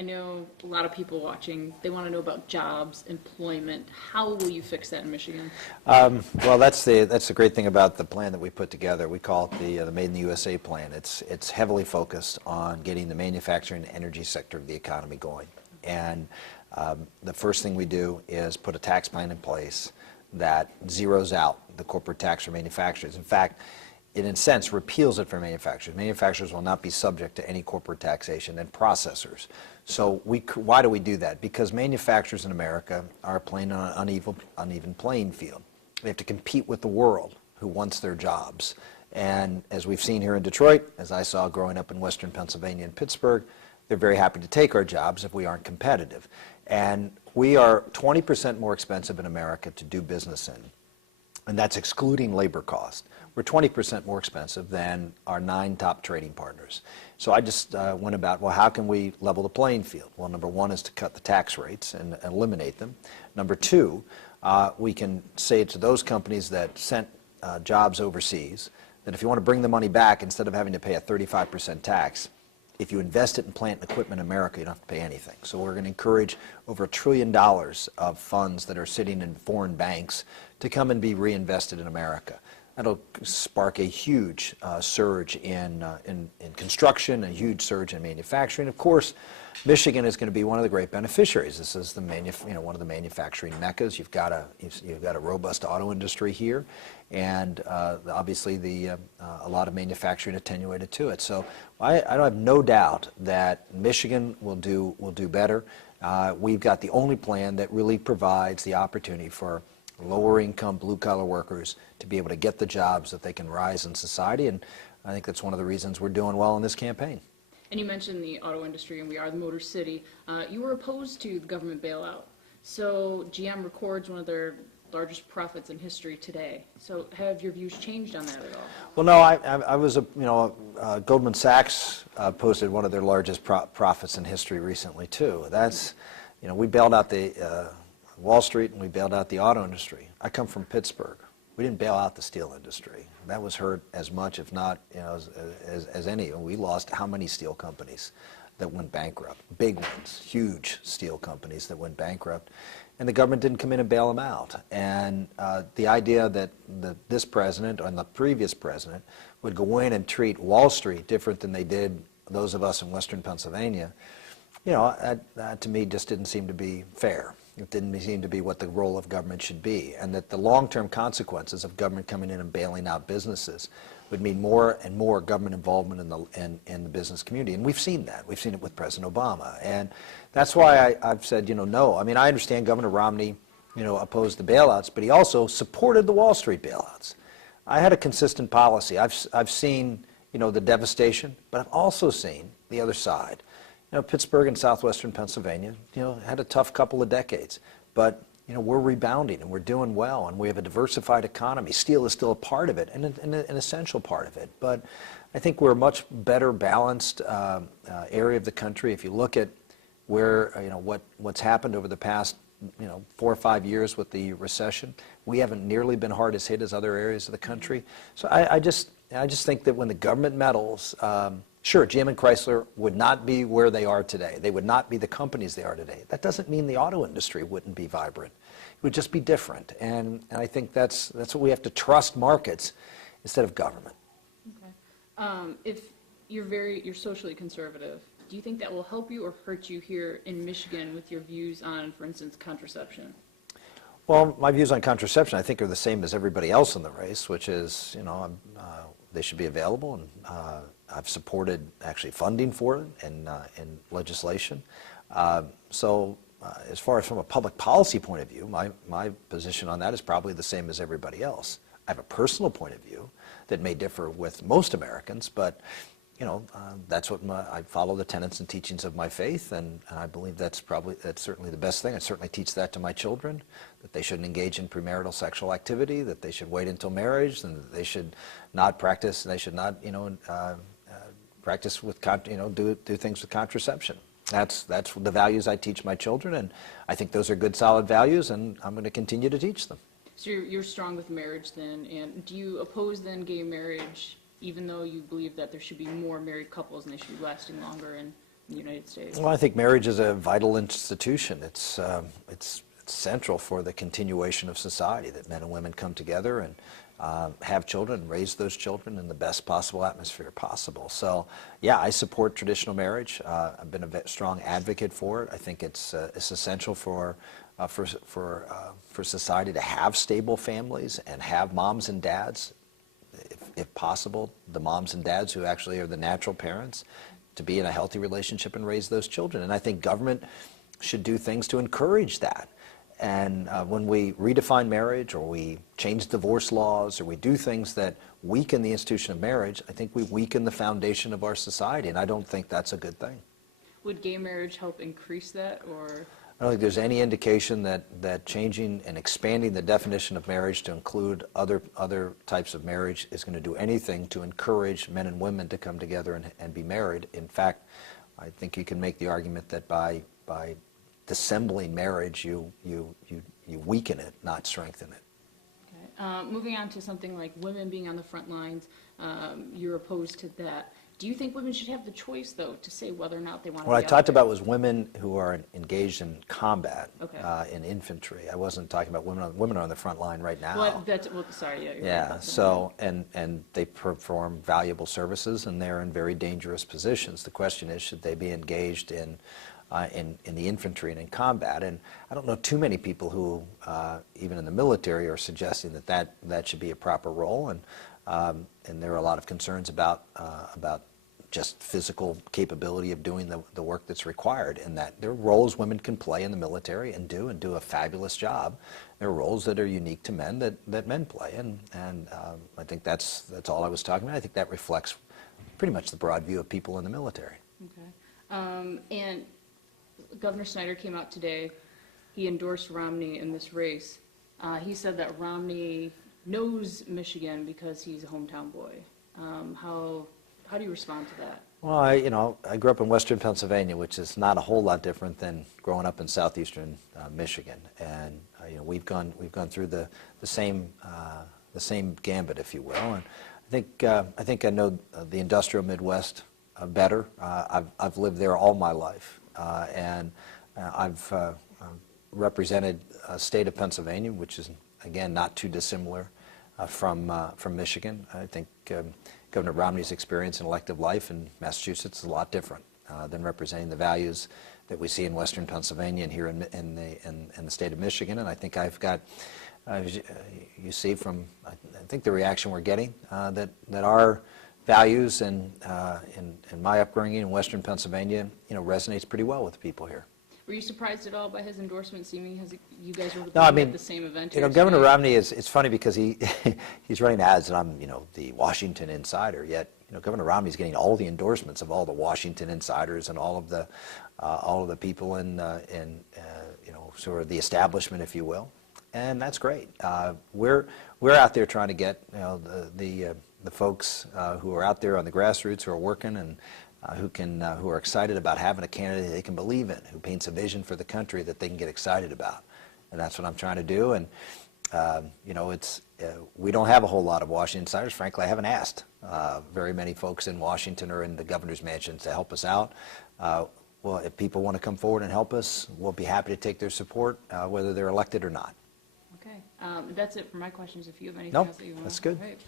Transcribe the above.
I know a lot of people watching, they want to know about jobs, employment. How will you fix that in Michigan? Well, that's the great thing about the plan that we put together. We call it the Made in the USA plan. It's heavily focused on getting the manufacturing and energy sector of the economy going. And the first thing we do is put a tax plan in place that zeroes out the corporate tax for manufacturers. In fact, it in a sense repeals it for manufacturers. Manufacturers will not be subject to any corporate taxation, and processors. So why do we do that? Because manufacturers in America are playing on an uneven playing field. They have to compete with the world who wants their jobs. And as we've seen here in Detroit, as I saw growing up in Western Pennsylvania and Pittsburgh, they're very happy to take our jobs if we aren't competitive. And we are 20% more expensive in America to do business in, and that's excluding labor cost. We're 20% more expensive than our 9 top trading partners. So I just went about, well, how can we level the playing field? Well, number one is to cut the tax rates and eliminate them. Number two, we can say to those companies that sent jobs overseas that if you want to bring the money back, instead of having to pay a 35% tax, if you invest it in plant and equipment in America, you don't have to pay anything. So we're going to encourage over $1 trillion of funds that are sitting in foreign banks to come and be reinvested in America. That'll spark a huge surge in construction, a huge surge in manufacturing. Of course, Michigan is going to be one of the great beneficiaries. This is the one of the manufacturing meccas. You've got a robust auto industry here, and obviously a lot of manufacturing attenuated to it. So I have no doubt that Michigan will do better. We've got the only plan that really provides the opportunity for lower income blue collar workers to be able to get the jobs that they can rise in society, and I think that's one of the reasons we're doing well in this campaign. And you mentioned the auto industry, and we are the Motor City. You were opposed to the government bailout. So GM records one of their largest profits in history today. So have your views changed on that at all? Well, no, I was, Goldman Sachs posted one of their largest profits in history recently too. That's, we bailed out the Wall Street and we bailed out the auto industry. I come from Pittsburgh. We didn't bail out the steel industry. That was hurt as much, if not, as any. We lost how many steel companies that went bankrupt? Big ones, huge steel companies that went bankrupt, and the government didn't come in and bail them out. And the idea that this president and the previous president would go in and treat Wall Street different than they did those of us in Western Pennsylvania, that to me just didn't seem to be fair. It didn't seem to be what the role of government should be, and that the long-term consequences of government coming in and bailing out businesses would mean more and more government involvement in the business community. And we've seen that. We've seen it with President Obama. And that's why I've said, no. I mean, I understand Governor Romney, opposed the bailouts, but he also supported the Wall Street bailouts. I had a consistent policy. I've seen, the devastation, but I've also seen the other side. Pittsburgh and southwestern Pennsylvania, had a tough couple of decades, but we're rebounding and we're doing well, and we have a diversified economy. Steel is still a part of it and an essential part of it, but I think we're a much better balanced area of the country. If you look at where what's happened over the past 4 or 5 years with the recession, we haven't nearly been hard as hit as other areas of the country. So I just think that when the government meddles. Sure, GM and Chrysler would not be where they are today. They would not be the companies they are today. That doesn't mean the auto industry wouldn't be vibrant. It would just be different. And I think that's what we have to trust markets instead of government. Okay. If you're socially conservative, do you think that will help you or hurt you here in Michigan with your views on, for instance, contraception? Well, my views on contraception, I think, are the same as everybody else in the race, which is, they should be available, and I've supported actually funding for it in legislation. So as far as from a public policy point of view, my position on that is probably the same as everybody else. I have a personal point of view that may differ with most Americans, but that's what I follow the tenets and teachings of my faith, and I believe that's certainly the best thing. I certainly teach that to my children, that they shouldn't engage in premarital sexual activity, that they should wait until marriage, and that they should not practice. They should not, practice with, do things with contraception. That's the values I teach my children, and I think those are good, solid values, and I'm going to continue to teach them. So you're strong with marriage then, and do you oppose then gay marriage, even though you believe that there should be more married couples and they should be lasting longer and in the United States? Well, I think marriage is a vital institution. It's central for the continuation of society, that men and women come together and have children, raise those children in the best possible atmosphere possible. So, yeah, I support traditional marriage. I've been a strong advocate for it. I think it's essential for society to have stable families and have moms and dads, if possible, the moms and dads who actually are the natural parents, to be in a healthy relationship and raise those children. And I think government should do things to encourage that. And when we redefine marriage, or we change divorce laws, or we do things that weaken the institution of marriage, I think we weaken the foundation of our society, and I don't think that's a good thing. Would gay marriage help increase that, or? I don't think there's any indication that changing and expanding the definition of marriage to include other types of marriage is going to do anything to encourage men and women to come together and be married. In fact, I think you can make the argument that by dissembling marriage, you weaken it, not strengthen it. Okay. Moving on to something like women being on the front lines, you're opposed to that. Do you think women should have the choice, though, to say whether or not they want to be What I out talked there? about was women who are engaged in combat, Okay. in infantry. I wasn't talking about women. Women are on the front line right now. Well, sorry, yeah. You're right Yeah, about that. so, and they perform valuable services, and they're in very dangerous positions. The question is, should they be engaged in the infantry and in combat? And I don't know too many people who, even in the military, are suggesting that should be a proper role. And there are a lot of concerns about just physical capability of doing the work that's required, and that there are roles women can play in the military and do a fabulous job. There are roles that are unique to men that men play, and I think that's all I was talking about. I think that reflects pretty much the broad view of people in the military. Okay. And Governor Snyder came out today. He endorsed Romney in this race. He said that Romney knows Michigan because he's a hometown boy. How do you respond to that? Well, I grew up in Western Pennsylvania, which is not a whole lot different than growing up in southeastern Michigan, and we've gone through the same gambit, if you will. And I think I know the industrial Midwest better. I've lived there all my life, and I've represented a state of Pennsylvania, which is again not too dissimilar from Michigan. I think Governor Romney's experience in elective life in Massachusetts is a lot different than representing the values that we see in Western Pennsylvania and here in the state of Michigan. And I think I've got, you see from I think the reaction we're getting, that our values and my upbringing in Western Pennsylvania, resonates pretty well with the people here. Were you surprised at all by his endorsement, seeming as you guys were No, I mean, at the same event here Governor today? Romney it's funny because he's running ads, and I'm, the Washington insider, yet, Governor Romney's getting all the endorsements of all the Washington insiders and all of the people in sort of the establishment, if you will. And that's great. We're out there trying to get, the folks who are out there on the grassroots who are working and who are excited about having a candidate they can believe in, who paints a vision for the country that they can get excited about, and that's what I'm trying to do. And we don't have a whole lot of Washington insiders. Frankly, I haven't asked very many folks in Washington or in the governor's mansion to help us out. Well, if people want to come forward and help us, we'll be happy to take their support, whether they're elected or not. Okay. That's it for my questions. If you have anything Nope, else that you want that's good. Right.